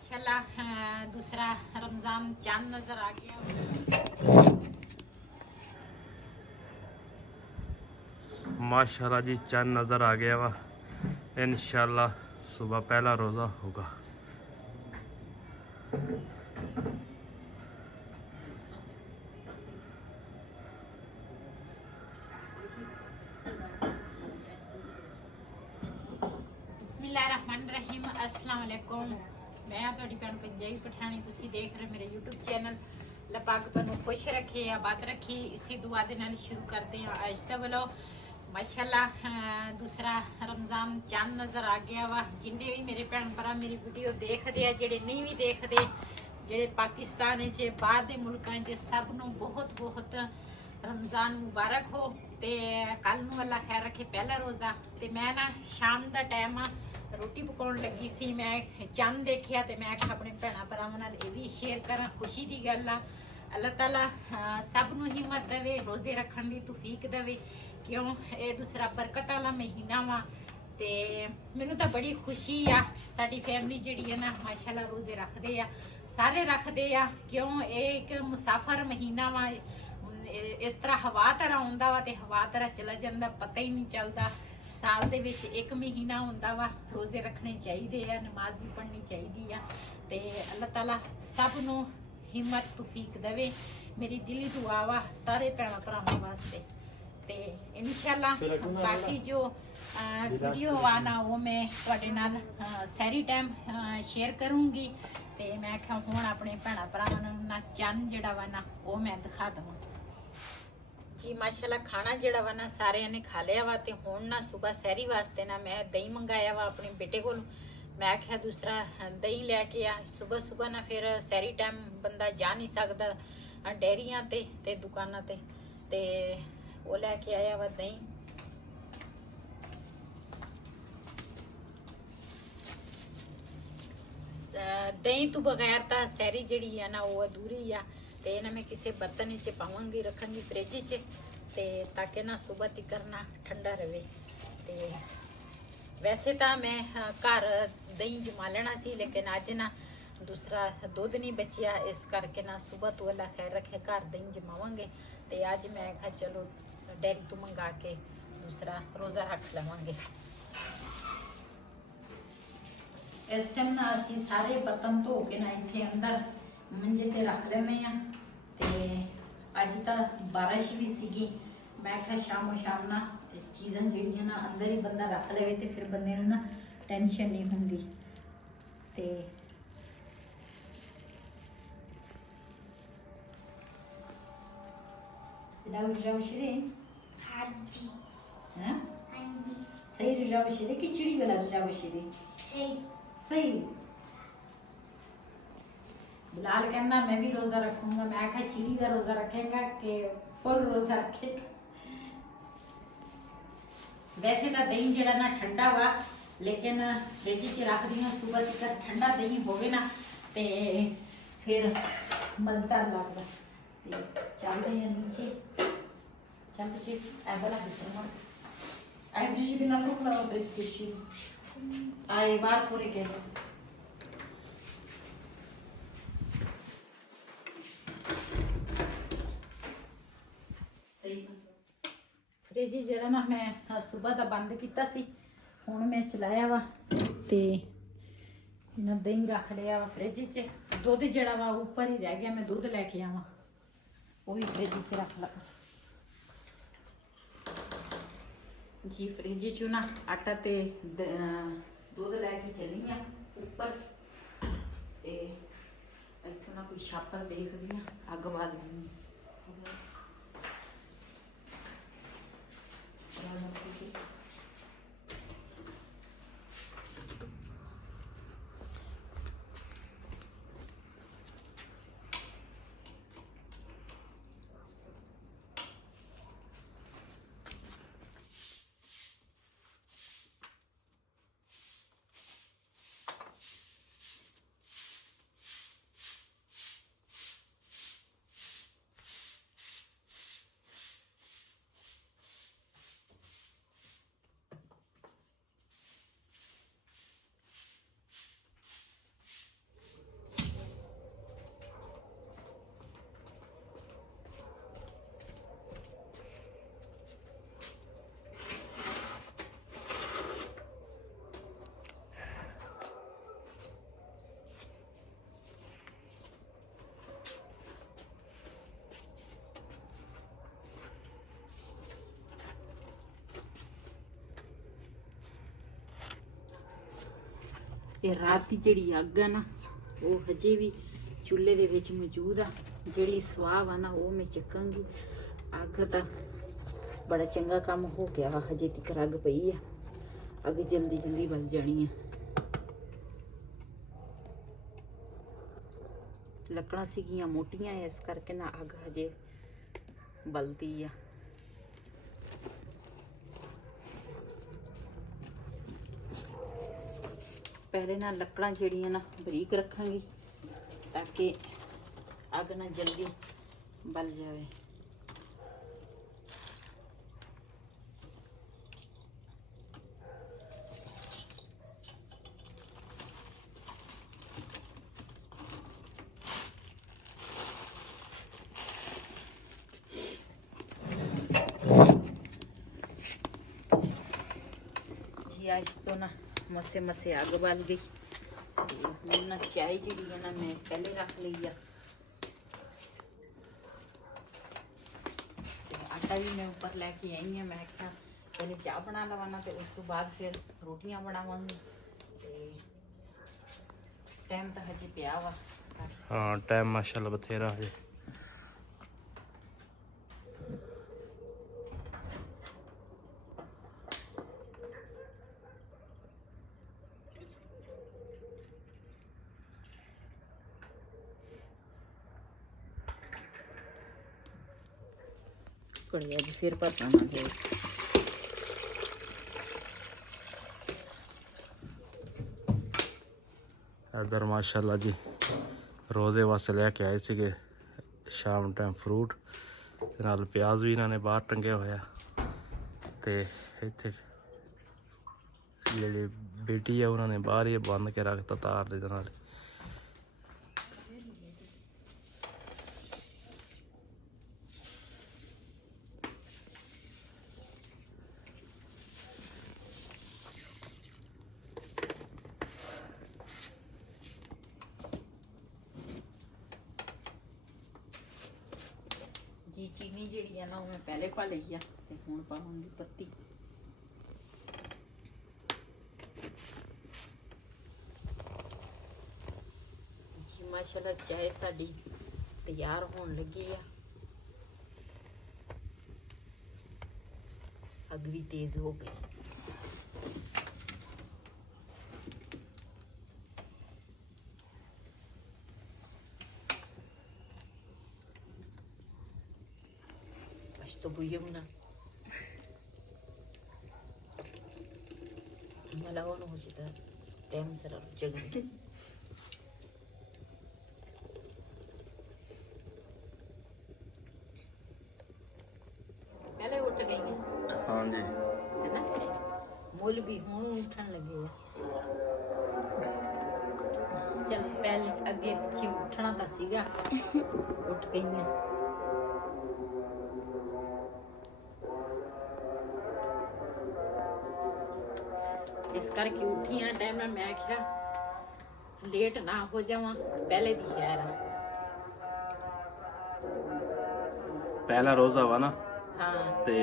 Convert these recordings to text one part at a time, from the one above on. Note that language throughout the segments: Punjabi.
माशाल्लाह दूसरा रमज़ान चांद नज़र आ गया। माशाल्लाह जी चांद नज़र आ गया वा। इंशाल्लाह सुबह पहला रोज़ा होगा। बिस्मिल्लाहिर्रहमानिर्रहीम। अस्सलाम वालेकुम। मैं ਤੁਹਾਡੀ ਭੈਣ पंजाबी पठानी। ਤੁਸੀਂ देख रहे मेरे यूट्यूब चैनल। अल्लाह पाक ਤੁਹਾਨੂੰ खुश रखे आबाद रखे। इसी दुआ ਦੇ ਨਾਲ शुरू करते हैं आज ਦਾ व्लॉग। माशाल्लाह दूसरा रमज़ान चांद नज़र आ गया वा। जिन्ने भी मेरे भैन भरा मेरी वीडियो देखते हैं, ਜਿਹੜੇ नहीं भी देखते, ਜਿਹੜੇ पाकिस्तान च बाहर ਦੇ ਮੁਲਕਾਂ 'ਚ ਸਭ ਨੂੰ बहुत बहुत रमज़ान मुबारक हो। ਤੇ ਕੱਲ ਨੂੰ ਅੱਲਾ ਖੈਰ ਰੱਖੇ ਪਹਿਲਾ ਰੋਜ਼ਾ। ਤੇ ਮੈਂ ਨਾ ਸ਼ਾਮ ਦਾ ਟਾਈਮ ਰੋਟੀ ਪਕਾਉਣ ਲੱਗੀ ਸੀ, ਮੈਂ ਚੰਨ ਦੇਖਿਆ ਤੇ ਮੈਂ ਆਪਣੇ ਭੈਣਾਂ ਭਰਾਵਾਂ ਨਾਲ ਇਹ ਵੀ ਸ਼ੇਅਰ ਕਰਾਂ। ਖੁਸ਼ੀ ਦੀ ਗੱਲ ਆ, ਅੱਲਾਹ ਤਾਲਾ ਸਭ ਨੂੰ ਹਿੰਮਤ ਦੇਵੇ, ਰੋਜ਼ੇ ਰੱਖਣ ਦੀ ਤੌਫੀਕ ਦੇਵੇ, ਕਿਉਂ ਇਹ ਦੂਸਰਾ ਬਰਕਤ ਵਾਲਾ ਮਹੀਨਾ ਵਾ। ਤੇ ਮੈਨੂੰ ਤਾਂ ਬੜੀ ਖੁਸ਼ੀ ਆ। ਸਾਡੀ ਫੈਮਿਲੀ ਜਿਹੜੀ ਹੈ ਨਾ ਮਾਸ਼ਾਅੱਲਾ ਰੋਜ਼ੇ ਰੱਖਦੇ ਆ, ਸਾਰੇ ਰੱਖਦੇ ਆ, ਕਿਉਂ ਇਹ ਇੱਕ ਮੁਸਾਫਰ ਮਹੀਨਾ ਵਾ। ਇਸ ਤਰ੍ਹਾਂ ਹਵਾ ਤਰ੍ਹਾਂ ਆਉਂਦਾ ਵਾ ਤੇ ਹਵਾ ਤਰ੍ਹਾਂ ਚਲਾ ਜਾਂਦਾ, ਪਤਾ ਹੀ ਨਹੀਂ ਚੱਲਦਾ। ਸਾਲ ਦੇ ਵਿੱਚ ਇੱਕ ਮਹੀਨਾ ਹੁੰਦਾ ਵਾ। ਰੋਜ਼ੇ ਰੱਖਣੇ ਚਾਹੀਦੇ ਆ, ਨਮਾਜ਼ ਵੀ ਪੜ੍ਹਨੀ ਚਾਹੀਦੀ ਆ। ਤੇ ਅੱਲਾਹ ਤਾਲਾ ਸਭ ਨੂੰ ਹਿੰਮਤ ਤੌਫੀਕ ਦੇਵੇ। ਮੇਰੀ ਦਿਲੀ ਦੁਆ ਵਾ ਸਾਰੇ ਭੈਣਾਂ ਭਰਾਵਾਂ ਵਾਸਤੇ। ਤੇ ਇਨਸ਼ਾਅੱਲਾ ਬਾਕੀ ਜੋ ਵੀਡੀਓ ਆ ਨਾ ਉਹ ਮੈਂ ਤੁਹਾਡੇ ਨਾਲ ਸਹਿਰੀ ਟਾਈਮ ਸ਼ੇਅਰ ਕਰੂੰਗੀ। ਤੇ ਮੈਂ ਕਿਹਾ ਹੁਣ ਆਪਣੇ ਭੈਣਾਂ ਭਰਾਵਾਂ ਨੂੰ ਨਾ ਚੰਨ ਜਿਹੜਾ ਵਾ ਨਾ ਉਹ ਮੈਂ ਦਿਖਾ ਦਵਾਂ ਜੀ। ਮਾਸ਼ਾਅੱਲਾ ਖਾਣਾ ਜਿਹੜਾ ਵਾ ਨਾ ਸਾਰਿਆਂ ਨੇ ਖਾ ਲਿਆ ਵਾ। ਤੇ ਹੁਣ ਨਾ ਸਵੇਰ ਸਹਿਰੀ ਵਾਸਤੇ ਨਾ ਮੈਂ ਦਹੀਂ ਮੰਗਾਇਆ ਵਾ ਆਪਣੇ ਬੇਟੇ ਕੋਲ। ਮੈਂ ਕਿਹਾ ਦੂਸਰਾ ਦਹੀਂ ਲੈ ਕੇ ਆ। ਸਵੇਰ ਨਾ ਫਿਰ ਸਹਿਰੀ ਟਾਈਮ ਬੰਦਾ ਜਾ ਨਹੀਂ ਸਕਦਾ ਡੇਅਰੀਆਂ ਤੇ ਦੁਕਾਨਾਂ ਤੇ ਉਹ ਲੈ ਕੇ ਆਇਆ ਵਾ ਦਹੀਂ। ਦਹੀਂ ਤੋਂ ਬਗੈਰ ਤਾਂ ਸਹਿਰੀ ਜਿਹੜੀ ਆ ਨਾ ਉਹ ਅਧੂਰੀ ਆ। ਤੇ ਇਹਨਾਂ ਮੈਂ ਕਿਸੇ ਬਰਤਨ ਵਿੱਚ ਪਾਵਾਂਗੀ, ਰੱਖਾਂਗੀ ਫ੍ਰਿਜ 'ਚ, ਤੇ ਤਾਂ ਕਿ ਨਾ ਸਵੇਰ ਤੱਕ ਨਾ ਠੰਡਾ ਰਵੇ। ਤੇ ਵੈਸੇ ਤਾਂ ਮੈਂ ਘਰ ਦਹੀਂ ਜਮਾ ਲੈਣਾ ਸੀ, ਲੇਕਿਨ ਅੱਜ ਨਾ ਦੂਸਰਾ ਦੁੱਧ ਨਹੀਂ ਬਚਿਆ, ਇਸ ਕਰਕੇ ਨਾ ਸਵੇਰ ਤੋਂ ਅੱਲਾ ਖੈਰ ਰੱਖੇ ਘਰ ਦਹੀਂ ਜਮਾਵਾਂਗੇ। ਤੇ ਅੱਜ ਮੈਂ ਕਿਹਾ ਚਲੋ ਡੈਰੀ ਤੋਂ ਮੰਗਾ ਕੇ ਦੂਸਰਾ ਰੋਜ਼ਾ ਰੱਖ ਲਵਾਂਗੇ। ਇਸ ਟਾਈਮ ਨਾ ਅਸੀਂ ਸਾਰੇ ਬਰਤਨ ਧੋ ਕੇ ਨਾ ਇੱਥੇ ਅੰਦਰ ਮੰਜੇ ਤੇ ਰੱਖ ਲੈਂਦੇ ਆ। ਤੇ ਅੱਜ ਤਾਂ ਬਾਰਿਸ਼ ਵੀ ਸੀਗੀ। ਮੈਂ ਕਿਹਾ ਸ਼ਾਮ ਨਾ ਚੀਜ਼ਾਂ ਜਿਹੜੀਆਂ ਨਾ ਅੰਦਰ ਹੀ ਬੰਦਾ ਰੱਖ ਲਵੇ ਤੇ ਫਿਰ ਬੰਦੇ ਨੂੰ ਨਾ ਟੈਨਸ਼ਨ ਨਹੀਂ ਹੁੰਦੀ। ਤੇ ਰਜਾਓ ਸ਼ੀਰੇ ਹਾਂਜੀ ਹਾਂ ਹਾਂਜੀ ਸਹੀ ਰਜਾਓ ਸ਼ੀਰੇ ਕਿ ਚਿੜੀ ਵਾਲਾ ਰਜਾਓ ਸ਼ੀਰੇ सही। बिलाल कहना मैं भी रोजा रखूंगा। मैं आखा चिड़ी का रोजा रखेगा कि फुल रोजा रखेगा। वैसे तो दही जड़ा ना ठंडा वा, लेकिन फ्रिज च रख दी सुबह तक ठंडा दही होवे ना ते फिर मजेदार लगता। ते चलते हैं नीचे, चल तुझे ऐ वाला दूसरा ऐ डिश भी ना रुक ला फ्रिज डिश आए बार पूरे के सही। फ्रिज जरा ना मैं सुबह का बंद किया सी, हुण मैं चलाया वा ते इन्हां दही रख लिया वा फ्रिज च। दुध जड़ा वा ऊपर ही रह गया, मैं दुध लैके आवां वो भी फ्रिज च रख ला जी। फ्रिज चो ना आटा ते दूध लैके चली आ उपर। ते इत्थों ना कोई छापर देखदी आ, अग बाल ਤੇ ਰਾਤ ਦੀ ਜਿਹੜੀ ਅੱਗ ਆ ਨਾ ਉਹ ਹਜੇ ਵੀ ਚੁੱਲ੍ਹੇ ਦੇ ਵਿੱਚ ਮੌਜੂਦ ਆ। ਜਿਹੜੀ ਸਵਾਹ ਵਾ ਨਾ ਉਹ ਮੈਂ ਚੱਕਾਂਗੀ। ਅੱਗ ਤਾਂ ਬੜਾ ਚੰਗਾ ਕੰਮ ਹੋ ਗਿਆ ਵਾ, ਹਜੇ ਤੱਕ ਅੱਗ ਪਈ ਆ। ਅੱਗ ਜਲਦੀ ਜਲਦੀ ਬਲ ਜਾਣੀ ਆ। ਲੱਕੜਾਂ ਸੀਗੀਆਂ ਮੋਟੀਆਂ, ਇਸ ਕਰਕੇ ਨਾ ਅੱਗ ਹਜੇ ਬਲਦੀ ਆ। ਪਹਿਲੇ ਨਾ ਲੱਕੜਾਂ ਜਿਹੜੀਆਂ ਨਾ ਬਰੀਕ ਰੱਖਾਂਗੀ ਤਾਂ ਕਿ ਅੱਗ ਨਾ ਜਲਦੀ ਬਲ ਜਾਵੇ। ਜੀ ਅੱਜ ਤੋਂ ਨਾ ਮਸੇ ਮਸੇ ਅੱਗ ਬਲ ਗਈ। ਤੇ ਹੁਣ ਨਾ ਚਾਹ ਜਿਹੜੀ ਹੈ ਨਾ ਮੈਂ ਪਹਿਲੇ ਰੱਖ ਲਈ ਆ। ਤੇ ਆਟਾ ਵੀ ਮੈਂ ਉੱਪਰ ਲੈ ਕੇ ਆਈ ਹਾਂ। ਮੈਂ ਕਿਹਾ ਪਹਿਲੇ ਚਾਹ ਬਣਾ ਲਵਾਂ ਤੇ ਉਸ ਤੋਂ ਬਾਅਦ ਫਿਰ ਰੋਟੀਆਂ ਬਣਾਵਾਂਗੀ। ਤੇ ਟਾਈਮ ਤਾਂ ਹਜੇ ਪਿਆ ਵਾ। ਹਾਂ ਟਾਈਮ ਮਾਸ਼ਾਅੱਲਾ ਬਥੇਰਾ ਹੈ। ਕੜੀ ਅੱਜ ਫਿਰ ਪਤਾ ਨਾ ਹੋਵੇ। ਇਧਰ ਮਾਸ਼ਾਅੱਲਾ ਜੀ ਰੋਜ਼ੇ ਵਾਸਤੇ ਲੈ ਕੇ ਆਏ ਸੀਗੇ ਸ਼ਾਮ ਟਾਈਮ ਫਰੂਟ ਤੇ ਨਾਲ ਪਿਆਜ਼ ਵੀ ਇਹਨਾਂ ਨੇ ਬਾਹਰ ਟੰਗਿਆ ਹੋਇਆ। ਤੇ ਇੱਥੇ ਜਿਹੜੀ ਬੇਟੀ ਹੈ ਉਹਨਾਂ ਨੇ ਬਾਹਰ ਹੀ ਬੰਨ ਕੇ ਰੱਖਤਾ ਤਾਰ ਦੇ ਨਾਲ। ਜੀ ਚੀਨੀ ਜਿਹੜੀ ਆ ਨਾ ਉਹ ਮੈਂ ਪਹਿਲੇ ਪਾ ਲਈ ਆ ਤੇ ਹੁਣ ਪਾਵਾਂਗੀ ਪੱਤੀ। ਜੀ ਮਾਸ਼ਾਅੱਲਾ ਚਾਹ ਸਾਡੀ ਤਿਆਰ ਹੋਣ ਲੱਗੀ ਆ। ਅੱਗ ਵੀ ਤੇਜ਼ ਹੋ ਗਈ। तो buyumna मला वन हो जाता टाइम सर जगह पहले उठ गई है। हाँ जी है ना मूल भी हूँ उठन लगे चल पहले अगे पीछे उठना तो सीगा उठ गई है। इस करके उठी हाँ टाइम में मैं क्या लेट ना हो जावा पहले दी खैर पहला रोज़ा वा ना हाँ ते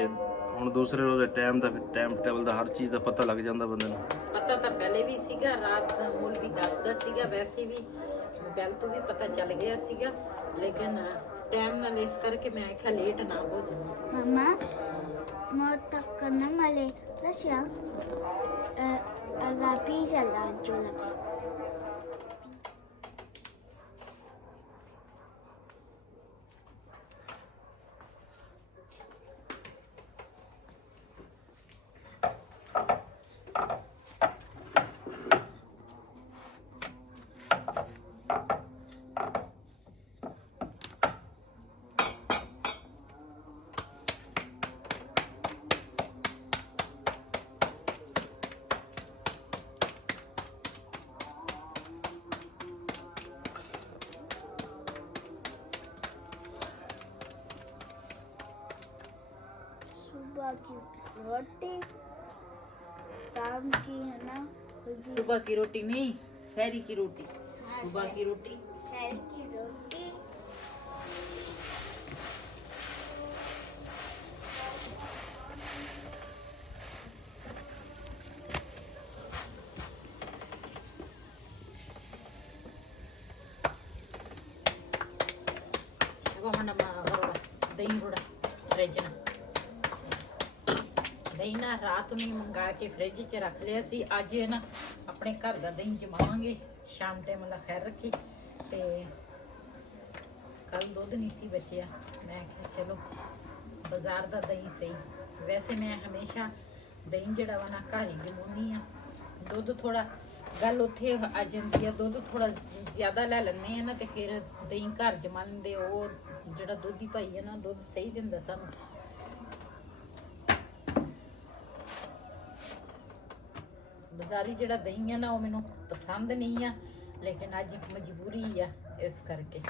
ਹੁਣ ਦੂਸਰੇ ਰੋਜ਼ ਟਾਈਮ ਦਾ ਟਾਈਮ ਟੇਬਲ ਦਾ ਹਰ ਚੀਜ਼ ਦਾ ਪਤਾ ਲੱਗ ਜਾਂਦਾ ਬੰਦੇ ਨੂੰ। ਪਤਾ ਤਾਂ ਪਹਿਲੇ ਵੀ ਸੀਗਾ ਰਾਤ ਮੁੱਲ ਵੀ ਦੱਸਦਾ ਸੀਗਾ ਵੈਸੇ ਵੀ ਮੋਬਾਈਲ ਤੋਂ ਵੀ ਪਤਾ ਚੱਲ ਗਿਆ ਸੀਗਾ ਲੇਕਿਨ ਟਾਈਮ ਨਾਲ ਇਸ ਕਰਕੇ ਮੈਂ ਆਖਿਆ ਲੇਟ ਨਾ ਹੋ ਜਾਵਾਂ। Mama, mau tekan male, terus ya, rapi jalan jual. सुबह की रोटी शाम की है ना सुबह की रोटी नहीं सहरी की रोटी सुबह की रोटी शहर की रोटी ਨਾ ਰਾਤ ਨੂੰ ਹੀ ਮੰਗਾ ਕੇ ਫ੍ਰਿਜ 'ਚ ਰੱਖ ਲਿਆ ਸੀ। ਅੱਜ ਨਾ ਆਪਣੇ ਘਰ ਦਾ ਦਹੀਂ ਜਮਾਵਾਂਗੇ ਸ਼ਾਮ ਟਾਈਮ। ਅੱਲਾ ਖੈਰ ਰੱਖੀ। ਤੇ ਕੱਲ ਦੁੱਧ ਨਹੀਂ ਸੀ ਬਚਿਆ, ਮੈਂ ਕਿਹਾ ਚਲੋ ਬਾਜ਼ਾਰ ਦਾ ਦਹੀਂ ਸਹੀ। ਵੈਸੇ ਮੈਂ ਹਮੇਸ਼ਾ ਦਹੀਂ ਜਿਹੜਾ ਵਾ ਨਾ ਘਰ ਹੀ ਜਮਾਉਂਦੀ ਆ। ਦੁੱਧ ਥੋੜਾ ਗੱਲ ਉੱਥੇ ਆ ਜਾਂਦੀ ਆ, ਦੁੱਧ ਥੋੜਾ ਜ਼ਿਆਦਾ ਲੈ ਲੈਂਦੇ ਆ ਨਾ ਤੇ ਫਿਰ ਦਹੀਂ ਘਰ ਜਮਾ ਲੈਂਦੇ। ਉਹ ਜਿਹੜਾ ਦੁੱਧੀ ਭਾਈ ਹੈ ਨਾ ਦੁੱਧ ਸਹੀ ਦਿੰਦਾ ਸਾਨੂੰ। ਬਾਜ਼ਾਰੀ ਜਿਹੜਾ ਦਹੀਂ ਆ ਨਾ ਉਹ ਮੈਨੂੰ ਪਸੰਦ ਨਹੀਂ ਆ, ਲੇਕਿਨ ਅੱਜ ਮਜਬੂਰੀ ਆ ਇਸ ਕਰਕੇ।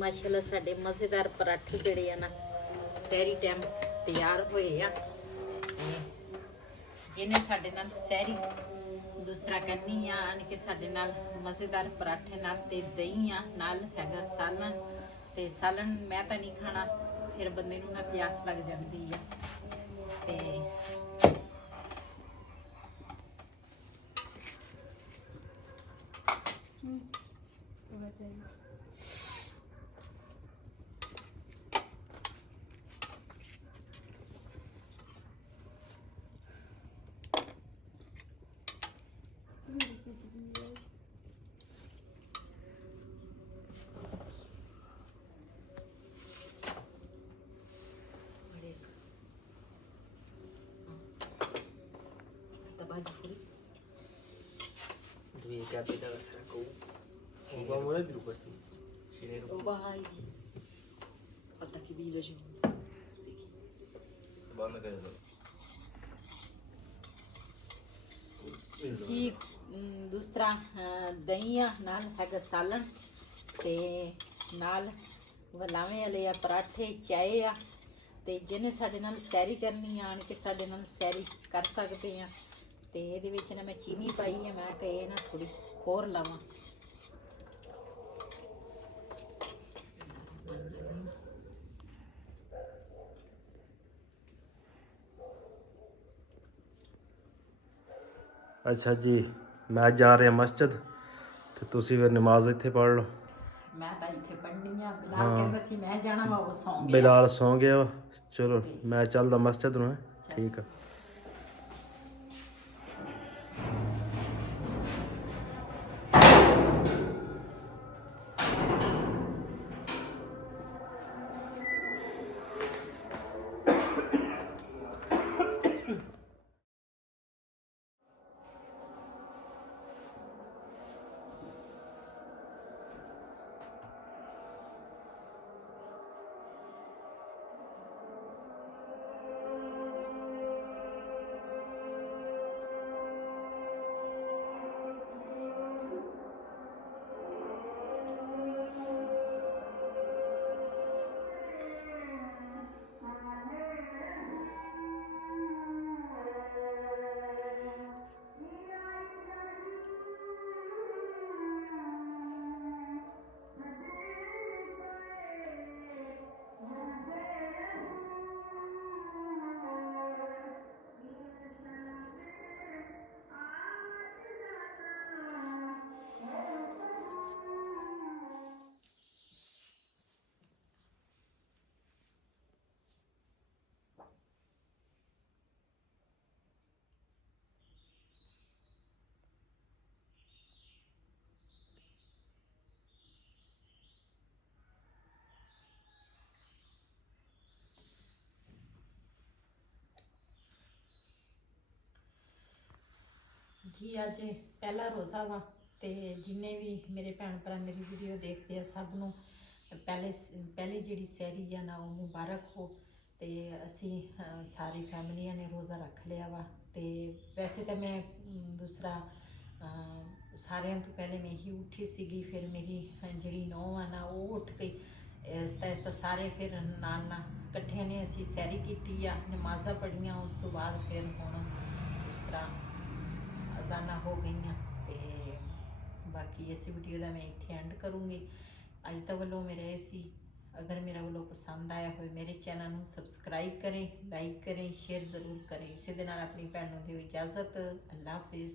ਮਾਸ਼ਾਅੱਲਾ ਸਾਡੇ ਮਜ਼ੇਦਾਰ ਪਰਾਠੇ ਜਿਹੜੇ ਆ ਨਾ ਸਹਿਰੀ ਟਾਈਮ ਤਿਆਰ ਹੋਏ ਆ। ਜਿਹਨੇ ਸਾਡੇ ਨਾਲ ਸਹਿਰੀ ਦੂਸਰਾ ਕਰਨੀ ਆ ਯਾਨੀ ਕਿ ਸਾਡੇ ਨਾਲ ਮਜ਼ੇਦਾਰ ਪਰਾਠੇ ਨਾਲ ਤੇ ਦਹੀਂ ਆ, ਨਾਲ ਹੈਗਾ ਸਾਲਨ। ਤੇ ਸਾਲਨ ਮੈਂ ਤਾਂ ਨਹੀਂ ਖਾਣਾ, ਫਿਰ ਬੰਦੇ ਨੂੰ ਨਾ ਪਿਆਸ ਲੱਗ ਜਾਂਦੀ ਆ। ਤੇ ਜੀ ਦੂਸਰਾ ਦਹੀਂ ਆ, ਨਾਲ ਹੈਗਾ ਸਾਲਣ ਤੇ ਨਾਲ ਵਲਾਵੇਂ ਵਾਲੇ ਆ ਪਰਾਠੇ, ਚਾਏ ਆ। ਤੇ ਜਿਹਨੇ ਸਾਡੇ ਨਾਲ ਸੈਰੀ ਕਰਨੀ ਆਣ ਕੇ ਸਾਡੇ ਨਾਲ ਸੈਰੀ ਕਰ ਸਕਦੇ ਆ। ਤੇ ਇਹਦੇ ਵਿੱਚ ਨਾ ਮੈਂ ਚੀਨੀ ਪਾਈ ਹੈ, ਮੈਂ ਕਿ ਇਹ ਨਾ ਥੋੜੀ ਹੋਰ ਲਾਵਾਂ। ਅੱਛਾ ਜੀ, ਮੈਂ ਜਾ ਰਿਹਾ ਮਸਜਿਦ ਤੇ ਤੁਸੀਂ ਫਿਰ ਨਮਾਜ਼ ਇੱਥੇ ਪੜ੍ਹ ਲਓ। ਮੈਂ ਤਾਂ ਇੱਥੇ ਪੜ੍ਹਨੀ ਆ। ਬਿਲਾਲ ਕਹਿੰਦਾ ਸੀ ਮੈਂ ਜਾਣਾ ਵਾ, ਉਹ ਸੌਂ ਗਿਆ। ਬਿਲਾਲ ਸੌਂ ਗਿਆ ਵਾ। ਚਲੋ ਮੈਂ ਚੱਲਦਾ ਮਸਜਿਦ ਨੂੰ। ਠੀਕ ਆ। ਜੀ ਅੱਜ ਪਹਿਲਾ ਰੋਜ਼ਾ ਵਾ ਤੇ ਜਿੰਨੇ ਵੀ ਮੇਰੇ ਭੈਣ ਭਰਾ ਮੇਰੀ ਵੀਡੀਓ ਦੇਖਦੇ ਆ ਸਭ ਨੂੰ ਪਹਿਲੀ ਜਿਹੜੀ ਸਹਿਰੀ ਆ ਨਾ ਉਹ ਮੁਬਾਰਕ ਹੋ। ਤੇ ਅਸੀਂ ਸਾਰੀ ਫੈਮਲੀਆਂ ਨੇ ਰੋਜ਼ਾ ਰੱਖ ਲਿਆ ਵਾ। ਤੇ ਵੈਸੇ ਤਾਂ ਮੈਂ ਦੂਸਰਾ ਸਾਰਿਆਂ ਤੋਂ ਪਹਿਲੇ ਮੈਂ ਹੀ ਉੱਠੀ ਸੀਗੀ, ਫਿਰ ਮੇਰੀ ਜਿਹੜੀ ਨੂੰਹ ਆ ਨਾ ਉਹ ਉੱਠ ਗਈ। ਇਸ ਤਰ੍ਹਾਂ ਸਾਰੇ ਫਿਰ ਨਾਲ ਇਕੱਠਿਆਂ ਨੇ ਅਸੀਂ ਸੈਰੀ ਕੀਤੀ ਆ, ਨਮਾਜ਼ਾਂ ਪੜ੍ਹੀਆਂ। ਉਸ ਤੋਂ ਬਾਅਦ ਫਿਰ ਹੁਣ ਇਸ ਤਰ੍ਹਾਂ ਅਜ਼ਾਨਾਂ ਹੋ ਗਈਆਂ ਤੇ ਬਾਕੀ ਇਸ ਵੀਡੀਓ ਦਾ ਮੈਂ ਇੱਥੇ ਐਂਡ ਕਰੂੰਗੀ। ਅੱਜ ਦਾ ਵੱਲੋਂ ਮੇਰੇ ਇਹ ਸੀ। अगर मेरा व्लॉग पसंद आया हो मेरे चैनल ਨੂੰ सब्सक्राइब करें, लाइक करें, शेयर जरूर करें। इसी दे नाल अपनी भैन नूं दिओ इजाजत। अल्लाह हाफिज़।